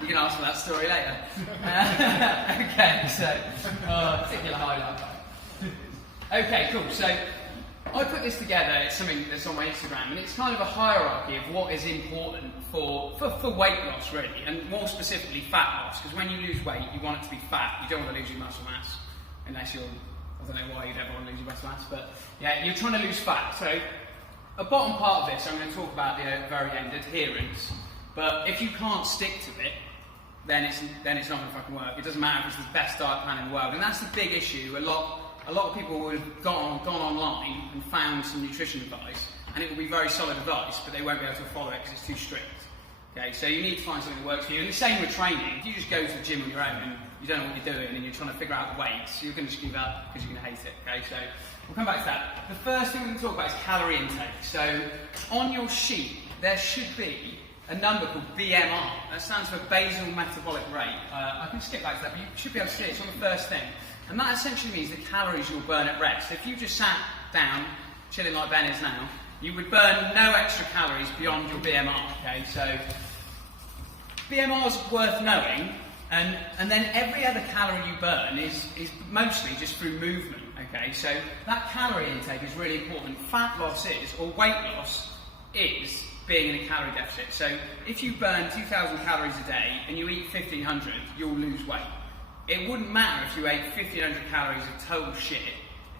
You can ask for that story later. Okay, so, particular highlight. Okay, cool. So, I put this together, it's something that's on my Instagram, and it's kind of a hierarchy of what is important for weight loss, really, and more specifically fat loss, because when you lose weight, you want it to be fat, you don't want to lose your muscle mass, unless you're, I don't know why you'd ever want to lose your muscle mass, but yeah, you're trying to lose fat. So, a bottom part of this, I'm going to talk about at the very end, adherence, but if you can't stick to it, then it's not going to fucking work. It doesn't matter if it's the best diet plan in the world, and that's the big issue. A lot of people would have gone online and found some nutrition advice, and it will be very solid advice, but they won't be able to follow it because it's too strict. Okay, so you need to find something that works for you. And the same with training. If you just go to the gym on your own and you don't know what you're doing and you're trying to figure out the weights, you're going to just give up because you're going to hate it. Okay, so we'll come back to that. The first thing we're going to talk about is calorie intake. So on your sheet, there should be a number called BMR. That stands for basal metabolic rate. I can skip back to that, but you should be able to see it. It's on the first thing. And that essentially means the calories you'll burn at rest. If you just sat down, chilling like Ben is now, you would burn no extra calories beyond your BMR, okay? So, BMR is worth knowing, and then every other calorie you burn is mostly just through movement, okay? So, that calorie intake is really important. Fat loss is, or weight loss is, being in a calorie deficit. So, if you burn 2,000 calories a day and you eat 1,500, you'll lose weight. It wouldn't matter if you ate 1,500 calories of total shit.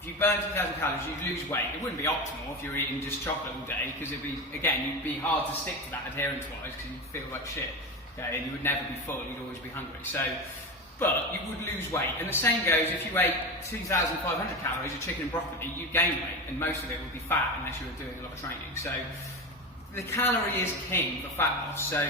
If you burn 2,000 calories, you'd lose weight. It wouldn't be optimal if you were eating just chocolate all day, because it'd be, again, you'd be hard to stick to that adherence-wise, because you'd feel like shit. Okay, and you would never be full, you'd always be hungry. So, but you would lose weight. And the same goes if you ate 2,500 calories of chicken and broccoli, you'd gain weight, and most of it would be fat unless you were doing a lot of training. So, the calorie is king for fat loss. So,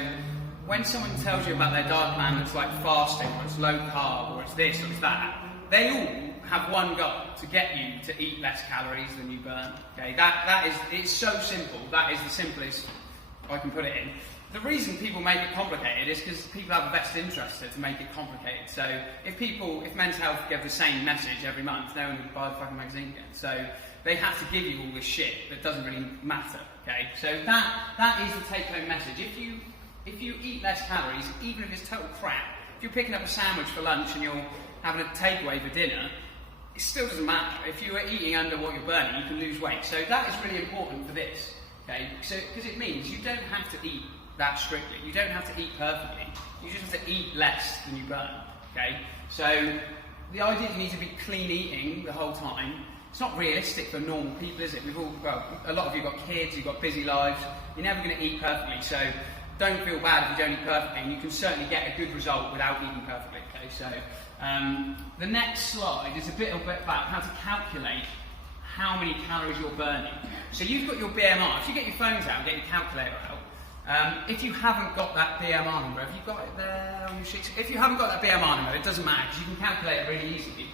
when someone tells you about their diet plan that's like fasting, or it's low carb, or it's this, or it's that, they all have one goal: to get you to eat less calories than you burn. Okay, that is, it's so simple. That is the simplest I can put it in. The reason people make it complicated is because people have a vested interest to make it complicated. So if Men's Health give the same message every month, no one would buy the fucking magazine again. So they have to give you all this shit that doesn't really matter. Okay, so that is the take-home message. If you eat less calories, even if it's total crap, if you're picking up a sandwich for lunch and you're having a takeaway for dinner, it still doesn't matter. If you are eating under what you're burning, you can lose weight. So that is really important for this, okay? So because it means you don't have to eat that strictly. You don't have to eat perfectly. You just have to eat less than you burn, okay? So the idea that you need to be clean eating the whole time, it's not realistic for normal people, is it? A lot of you have got kids, you've got busy lives, you're never going to eat perfectly, so don't feel bad if you don't eat perfectly, and you can certainly get a good result without eating perfectly, okay? So the next slide is a bit about how to calculate how many calories you're burning. So you've got your BMR. If you get your phones out and get your calculator out, if you haven't got that BMR number, have you got it there on your sheet? If you haven't got that BMR number, it doesn't matter, because you can calculate it really easily.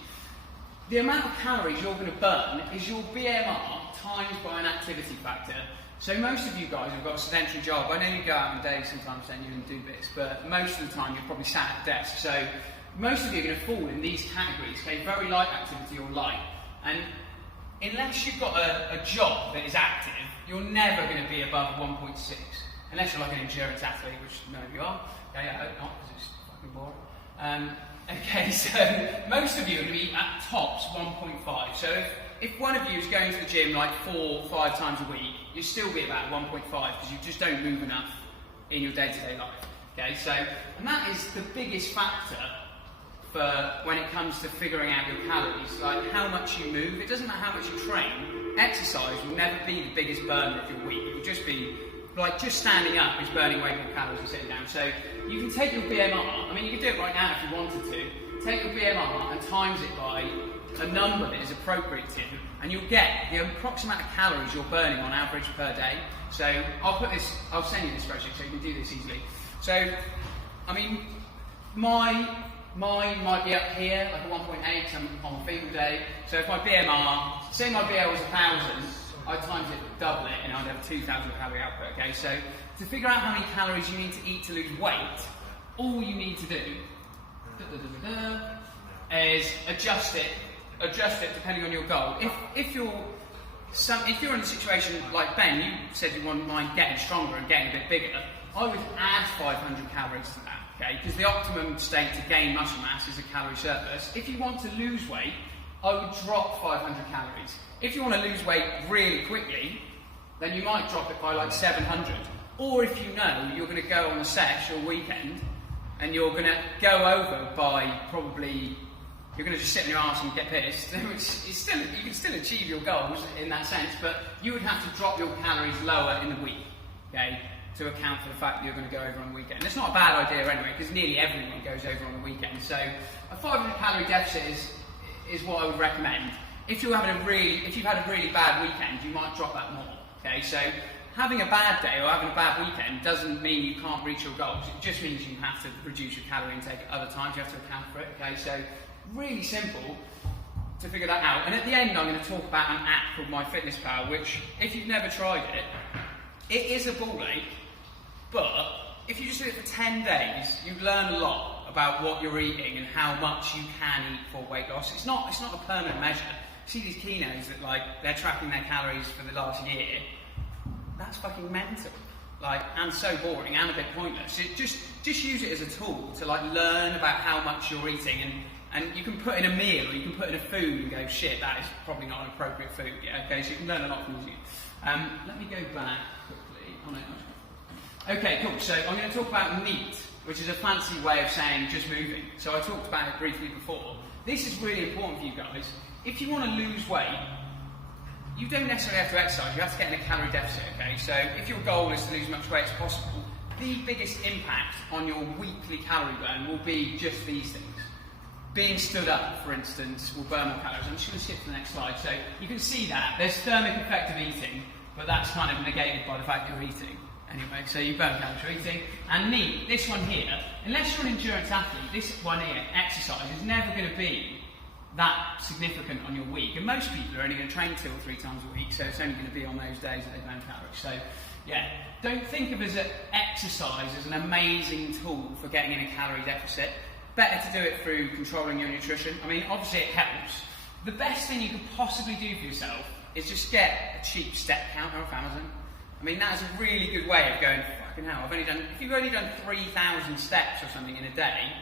The amount of calories you're going to burn is your BMR times by an activity factor. So most of you guys have got a sedentary job. I know you go out on days sometimes saying you're going to do this, but most of the time you're probably sat at a desk. So most of you are going to fall in these categories, okay? Very light activity or light. And unless you've got a job that is active, you're never going to be above 1.6. Unless you're like an endurance athlete, which none of you are. Okay, I hope not, because it's fucking boring. Okay, so most of you are going to be at tops 1.5. So if one of you is going to the gym like 4 or 5 times a week, you'll still be about 1.5 because you just don't move enough in your day-to-day life. Okay, so, and that is the biggest factor for when it comes to figuring out your calories, like how much you move. It doesn't matter how much you train. Exercise will never be the biggest burner of your week. It will just be like just standing up is burning way more calories than sitting down. So you can take your BMR, I mean you can do it right now if you wanted to, take your BMR and times it by a number that is appropriate to you, and you'll get the approximate amount of calories you're burning on average per day. So I'll send you this spreadsheet so you can do this easily. So, I mean, mine might be up here, like a 1.8, I'm on my feet all day. So if my BMR, say my BL was 1,000, I'd times it, double it, and I'd have 2,000 calorie output, okay? So to figure out how many calories you need to eat to lose weight, all you need to do is adjust it depending on your goal. If you're in a situation like Ben, you said you wouldn't mind getting stronger and getting a bit bigger, I would add 500 calories to that, okay? Because the optimum state to gain muscle mass is a calorie surplus. If you want to lose weight, I would drop 500 calories. If you want to lose weight really quickly, then you might drop it by like 700. Or if you know you're going to go on a sesh or weekend, and you're going to go over by probably, you're going to just sit in your arse and get pissed, you can still achieve your goals in that sense, but you would have to drop your calories lower in the week, okay, to account for the fact that you're going to go over on the weekend. It's not a bad idea anyway, because nearly everyone goes over on the weekend. So a 500 calorie deficit is what I would recommend. If you've had a really bad weekend, you might drop that more, okay? So having a bad day or having a bad weekend doesn't mean you can't reach your goals. It just means you have to reduce your calorie intake at other times. You have to account for it, okay? So really simple to figure that out. And at the end, I'm going to talk about an app called MyFitnessPal, which, if you've never tried it, it is a ball ache, but if you just do it for 10 days, you learn a lot about what you're eating and how much you can eat for weight loss. It's not a permanent measure. See these kenos that they're tracking their calories for the last year. That's fucking mental, and so boring and a bit pointless. Just use it as a tool to learn about how much you're eating, and you can put in a meal or you can put in a food and go, shit, that is probably not an appropriate food. Yeah, okay, so you can learn a lot from using it. Let me go back quickly. Oh no. Okay, cool. So I'm going to talk about NEAT, which is a fancy way of saying just moving. So I talked about it briefly before. This is really important for you guys. If you want to lose weight, you don't necessarily have to exercise, you have to get in a calorie deficit, okay? So if your goal is to lose as much weight as possible, the biggest impact on your weekly calorie burn will be just these things. Being stood up, for instance, will burn more calories. I'm just going to skip to the next slide. So you can see that there's thermic effect of eating, but that's kind of negated by the fact that you're eating. Anyway, so you burn calories for eating. And NEAT, this one here, unless you're an endurance athlete, this one here, exercise, is never going to be that significant on your week. And most people are only going to train 2 or 3 times a week, so it's only going to be on those days that they burn calories. So, yeah, don't think of exercise as an amazing tool for getting in a calorie deficit. Better to do it through controlling your nutrition. I mean, obviously it helps. The best thing you could possibly do for yourself is just get a cheap step counter off Amazon. I mean, that is a really good way of going, fucking hell, if you've only done 3,000 steps or something in a day,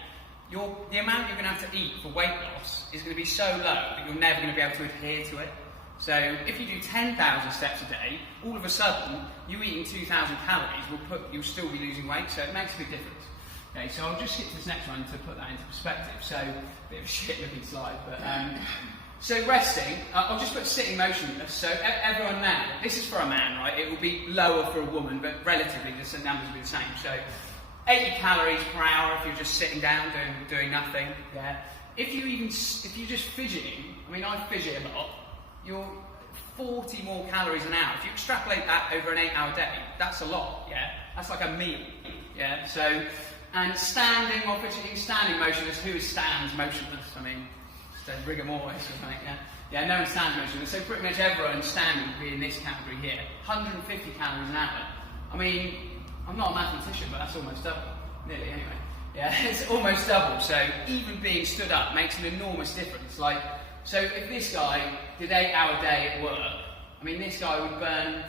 the amount you're going to have to eat for weight loss is going to be so low that you're never going to be able to adhere to it. So if you do 10,000 steps a day, all of a sudden, you eating 2,000 calories you'll still be losing weight, so it makes a big difference. Okay, so I'll just skip to this next one to put that into perspective. So, a bit of a shit looking slide, but so resting, I'll just put sitting motionless. So everyone now, this is for a man, right? It will be lower for a woman, but relatively the numbers will be the same. So 80 calories per hour if you're just sitting down doing nothing. Yeah. If you're just fidgeting, I mean, I fidget a lot. You're 40 more calories an hour. If you extrapolate that over an 8-hour day, that's a lot. Yeah. That's like a meal. Yeah. So, and standing while fidgeting, standing motionless. Who stands motionless? I mean, it's rigor mortis or something. Yeah. Yeah. No one stands motionless. So pretty much everyone standing would be in this category here. 150 calories an hour. I mean, I'm not a mathematician, but that's almost double. Nearly, anyway. Yeah, it's almost double. So even being stood up makes an enormous difference. So if this guy did 8-hour day at work, I mean, this guy would burn,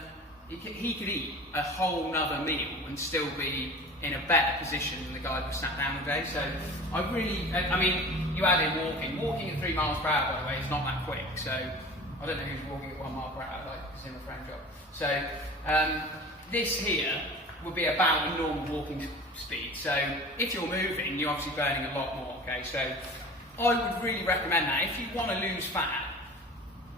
he could eat a whole nother meal and still be in a better position than the guy that sat down all day. So I mean, you add in walking. Walking at 3 miles per hour, by the way, is not that quick. So I don't know who's walking at 1 mile per hour, it's in a frame job. So this here would be about a normal walking speed. So if you're moving, you're obviously burning a lot more, okay? So I would really recommend that. If you want to lose fat,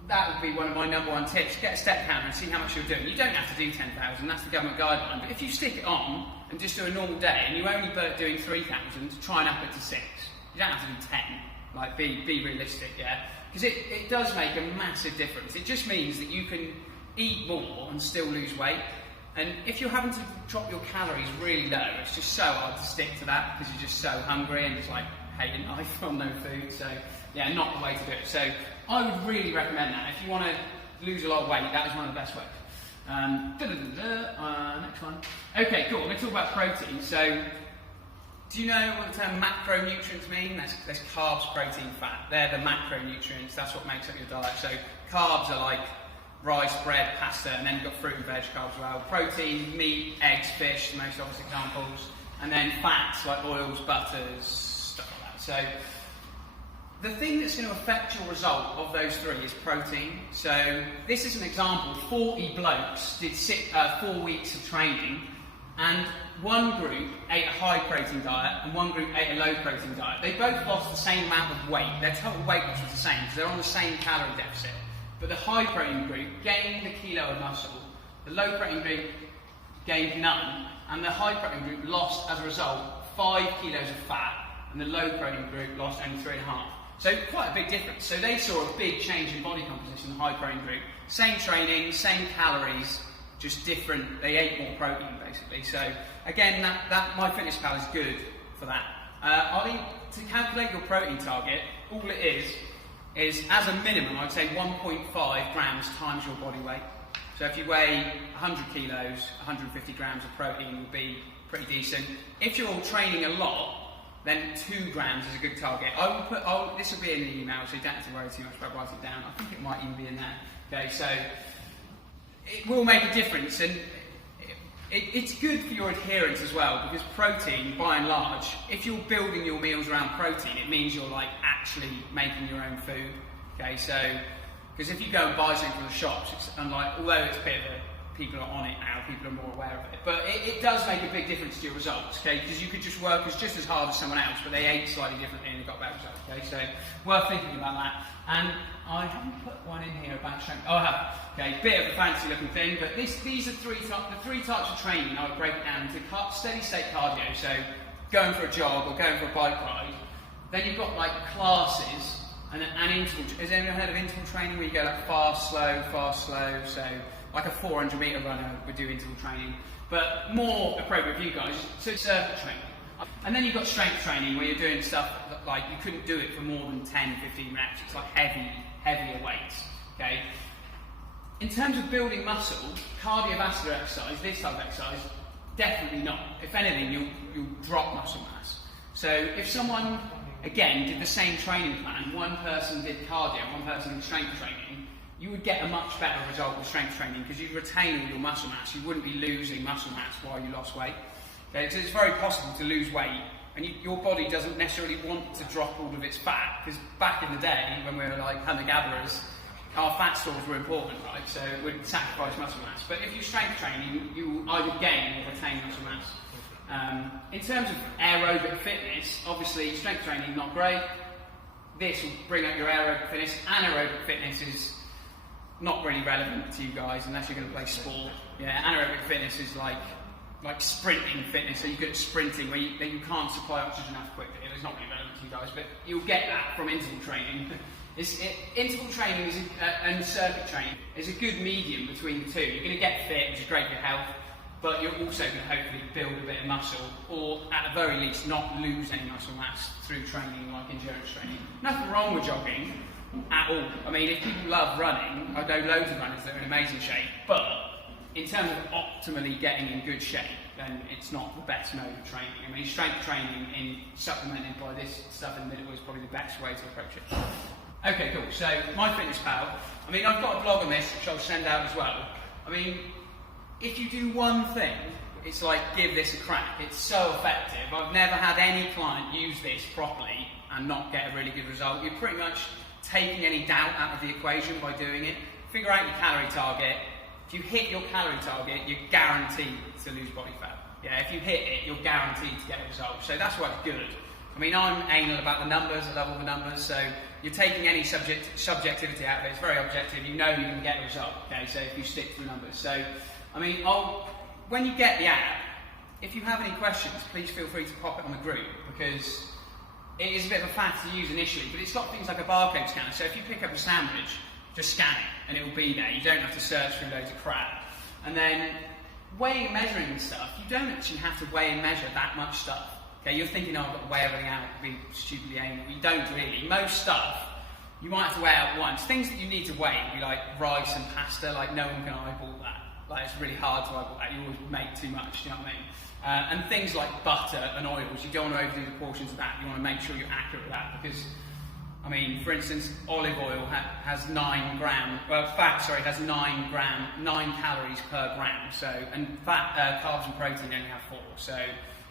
that would be one of my #1 tips. Get a step counter and see how much you're doing. You don't have to do 10,000, that's the government guideline. But if you stick it on and just do a normal day and you only doing 3,000, try and up it to 6. You don't have to do 10. Be realistic, yeah? Because it does make a massive difference. It just means that you can eat more and still lose weight. And if you're having to drop your calories really low, it's just so hard to stick to that because you're just so hungry and just hating life on no food. So yeah, not the way to do it. So I would really recommend that. If you want to lose a lot of weight, that is one of the best ways. Next one. Okay, cool. I'm going to talk about protein. So do you know what the term macronutrients mean? There's carbs, protein, fat. They're the macronutrients. That's what makes up your diet. So carbs are rice, bread, pasta, and then you've got fruit and veg carbs as well. Protein, meat, eggs, fish, the most obvious examples. And then fats like oils, butters, stuff like that. So the thing that's going to affect your result of those three is protein. So this is an example. 40 blokes did 4 weeks of training, and one group ate a high protein diet and one group ate a low protein diet. They both lost the same amount of weight. Their total weight loss was the same because they're on the same calorie deficit. But the high protein group gained a kilo of muscle, the low protein group gained none, and the high protein group lost, as a result, 5 kilos of fat, and the low protein group lost only 3.5. So quite a big difference. So they saw a big change in body composition in the high protein group. Same training, same calories, just different. They ate more protein basically. So again, that MyFitnessPal is good for that. To calculate your protein target, all it is as a minimum, I'd say 1.5 grams times your body weight. So if you weigh 100 kilos, 150 grams of protein would be pretty decent. If you're training a lot, then 2 grams is a good target. This will be in the email, so you don't have to worry too much about writing it down. I think it might even be in there. Okay, so it will make a difference, and it's good for your adherence as well, because protein, by and large, if you're building your meals around protein, it means you're like actually making your own food. Okay, so because if you go and buy something from the shops, it's unlike, although it's a bit of a, people are on it now, people are more aware of it, but it does make a big difference to your results, okay, because you could just work just as hard as someone else, but they ate slightly differently and they got better results, okay, so worth thinking about that. And I haven't put one in here about strength. Oh, I have. Okay, bit of a fancy looking thing, but these are the three types of training. I would break it down into steady state cardio, so going for a jog or going for a bike ride. Then you've got like classes and interval. Has anyone heard of interval training, where you go like fast, slow? So like a 400 metre runner would do interval training, but more appropriate for you guys. So it's circuit training. And then you've got strength training, where you're doing stuff that, like, you couldn't do it for more than 10, 15 reps. It's like heavier weights, okay? In terms of building muscle, cardiovascular exercise, this type of exercise, definitely not. If anything, you'll drop muscle mass. So if someone, again, did the same training plan, one person did cardio, one person did strength training, you would get a much better result with strength training, because you'd retain all your muscle mass. You wouldn't be losing muscle mass while you lost weight. Okay, so it's very possible to lose weight, and your body doesn't necessarily want to drop all of its fat, because back in the day, when we were like hunter-gatherers, our fat stores were important, right? So it would sacrifice muscle mass. But if you strength train, you either gain or retain muscle mass. In terms of aerobic fitness, obviously strength training not great. This will bring up your aerobic fitness. Anaerobic fitness is not really relevant to you guys unless you're going to play sport. Yeah, anaerobic fitness is like sprinting fitness, so you're good at sprinting where you can't supply oxygen enough quickly. It's not really relevant to you guys, but you'll get that from interval training. Interval training and circuit training is a good medium between the two. You're going to get fit, which is great for your health, but you're also going to hopefully build a bit of muscle, or at the very least not lose any muscle mass through training like endurance training. Nothing wrong with jogging at all. I mean, if people love running, I know loads of runners that are in amazing shape, but in terms of optimally getting in good shape, then it's not the best mode of training. I mean, strength training supplemented by this stuff in the middle is probably the best way to approach it. Okay, cool. So, MyFitnessPal. I mean, I've got a blog on this, which I'll send out as well. I mean, if you do one thing, it's like, give this a crack. It's so effective. I've never had any client use this properly and not get a really good result. You're pretty much taking any doubt out of the equation by doing it. Figure out your calorie target. If you hit your calorie target, you're guaranteed to lose body fat. Yeah, if you hit it, you're guaranteed to get a result. So that's why it's good. I mean, I'm anal about the numbers, I love all the numbers, so you're taking any subjectivity out of it. It's very objective. You know you're going to get a result, okay, so if you stick to the numbers. So, I mean, when you get the app, if you have any questions, please feel free to pop it on the group, because it is a bit of a fad to use initially, but it's got things like a barcode scanner. So if you pick up a sandwich, just scan it, and it will be there. You don't have to search through loads of crap. And then, weighing and measuring and stuff, you don't actually have to weigh and measure that much stuff. Okay, you're thinking, oh, I've got to weigh everything out, be stupidly anal. You don't really. Most stuff, you might have to weigh out once. Things that you need to weigh would be like rice and pasta, like no one can eyeball that. Like, it's really hard to eyeball that. You always make too much, you know what I mean? And things like butter and oils, you don't want to overdo the portions of that. You want to make sure you're accurate with that, because, I I mean, for instance, olive oil has 9 gram, fat, sorry, has 9 calories per gram. So, and carbs and protein only have 4. So,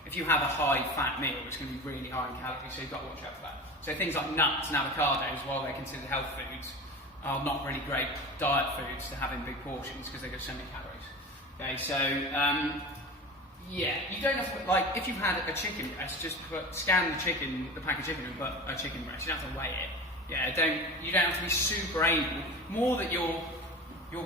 if you have a high fat meal, it's going to be really high in calories. So you've got to watch out for that. So things like nuts and avocados, while they're considered health foods, are not really great diet foods to have in big portions because they've got so many calories. Okay, so yeah, you don't have to, like, if you've had a chicken breast, just scan the pack of chicken and put a chicken breast. You don't have to weigh it. Yeah, you don't have to be super anal. More that you're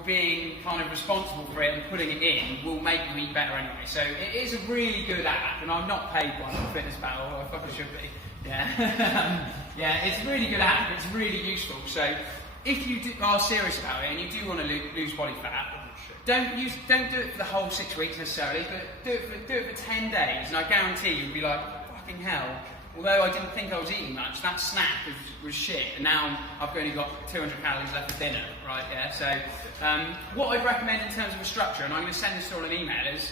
being kind of responsible for it and putting it in will make you eat better anyway. So it is a really good app, and I'm not paid by MyFitnessPal, although I probably should be. Yeah, yeah, it's a really good app. It's really useful. So if you are serious about it and you do want to lose body fat, don't do it for the whole 6 weeks necessarily, but do it for 10 days, and I guarantee you'll be like, fucking hell. Although I didn't think I was eating much, that snack was shit, and now I've only got 200 calories left for dinner, right? Yeah. So what I'd recommend in terms of a structure, and I'm going to send this all an email, is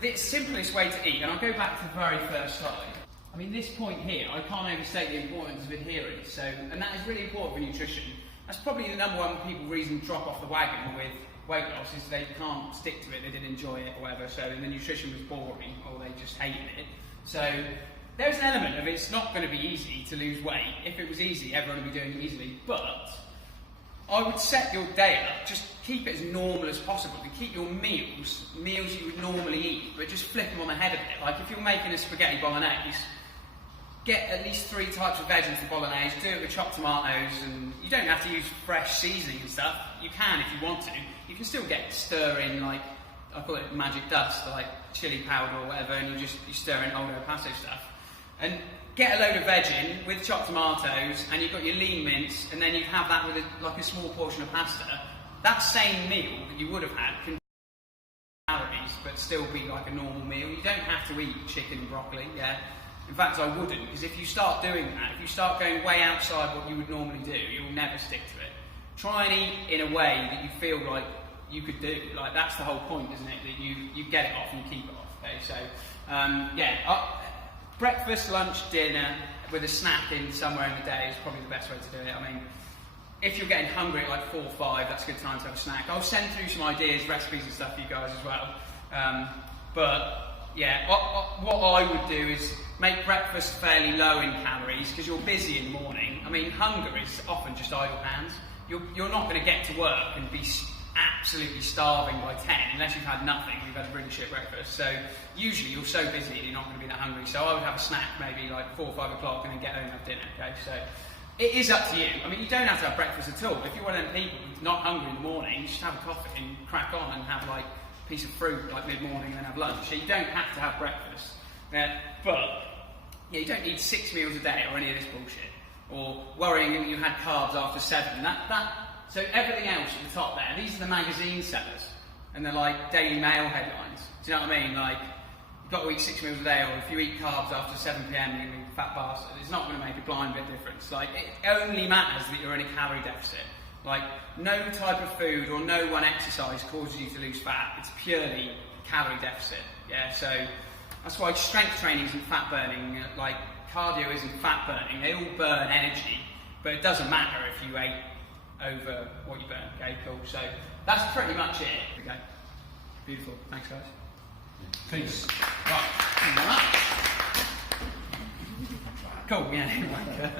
the simplest way to eat. And I'll go back to the very first slide. I mean, this point here, I can't overstate the importance of adherence. So, and that is really important for nutrition. That's probably the number one reason to drop off the wagon with weight loss is they can't stick to it, they didn't enjoy it or whatever, so the nutrition was boring or they just hated it. So there's an element of it's not going to be easy to lose weight. If it was easy, everyone would be doing it easily, but I would set your day up, just keep it as normal as possible, and keep your meals you would normally eat, but just flip them on the head a bit. Like if you're making a spaghetti bolognese, get at least 3 types of veg into the bolognese, do it with chopped tomatoes, and you don't have to use fresh seasoning and stuff. You can if you want to. You can still get stir in, like, I call it magic dust, like chili powder or whatever, and you stir in old El Paso stuff. And get a load of veg in with chopped tomatoes, and you've got your lean mince, and then you have that with like a small portion of pasta. That same meal that you would have had can calories, but still be like a normal meal. You don't have to eat chicken and broccoli, yeah. In fact, I wouldn't, because if you start doing that, if you start going way outside what you would normally do, you'll never stick to it. Try and eat in a way that you feel like you could do. Like, that's the whole point, isn't it? That you get it off and you keep it off. Okay, so breakfast, lunch, dinner with a snack in somewhere in the day is probably the best way to do it. I mean, if you're getting hungry at like 4 or 5, that's a good time to have a snack. I'll send through some ideas, recipes and stuff for you guys as well. But yeah, what I would do is make breakfast fairly low in calories because you're busy in the morning. I mean, hunger is often just idle hands. You're not going to get to work and be absolutely starving by 10 unless you've had nothing, you've had a really shit breakfast. So usually you're so busy you're not going to be that hungry. So I would have a snack maybe like 4 or 5 o'clock and then get home and have dinner. Okay, so it is up to you. I mean, you don't have to have breakfast at all. If you're one of them people not hungry in the morning, just have a coffee and crack on and have like a piece of fruit like mid-morning and then have lunch. So you don't have to have breakfast. But yeah, you don't need 6 meals a day or any of this bullshit. Or worrying that you had carbs after 7. So everything else at the top there, these are the magazine sellers. And they're like Daily Mail headlines. Do you know what I mean? Like, you've got to eat 6 meals a day, or if you eat carbs after 7 PM, you're going to be a fat bastard. It's not going to make a blind bit difference. Like, it only matters that you're in a calorie deficit. Like, no type of food or no one exercise causes you to lose fat. It's purely calorie deficit. Yeah, so that's why strength training isn't fat burning. Like, cardio isn't fat burning. They all burn energy, but it doesn't matter if you ate over what you burn. Okay, cool. So that's pretty much it. Okay, beautiful. Thanks, guys. Peace. Right. Cool. Yeah.